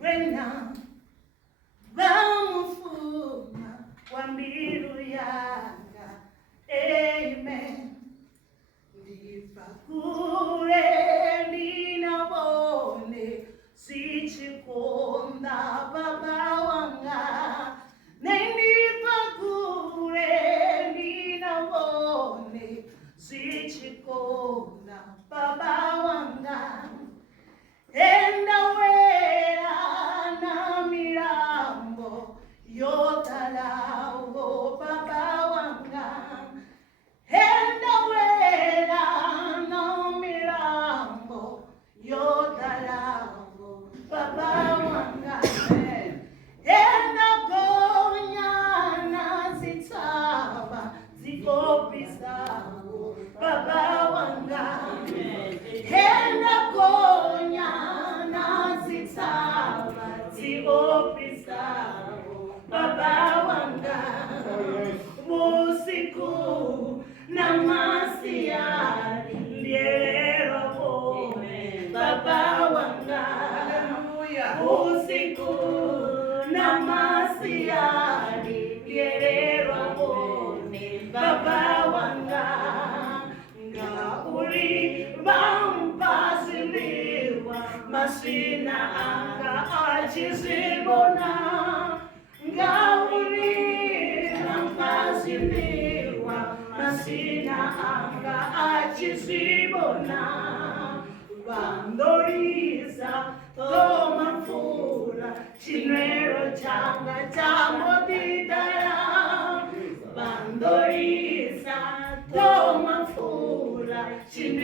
Rena, vamos fuma, wambiru yanga, amen. Ndipakure ndinabone, sichikonda baba wanga. Nendipakure ndinabone, sichikonda baba wanga. Endawera na mirambo yotalao baba wanga. Endawera na mirambo yotalao baba wanga. Endagonya na zitaba zikopizao baba wanga. Endagonya na zitaba zikopizao baba wanga. Usiku na masiari ndielero baba wanga. Usiku na masiari ndielero baba wanga. Ngauri bampasiliwa masina anga achizibona. Ngauri bampasiliwa masina anga achizibona. Vandoriza toma fura chinero changa chamodidara. Vandoriza toma fura chinero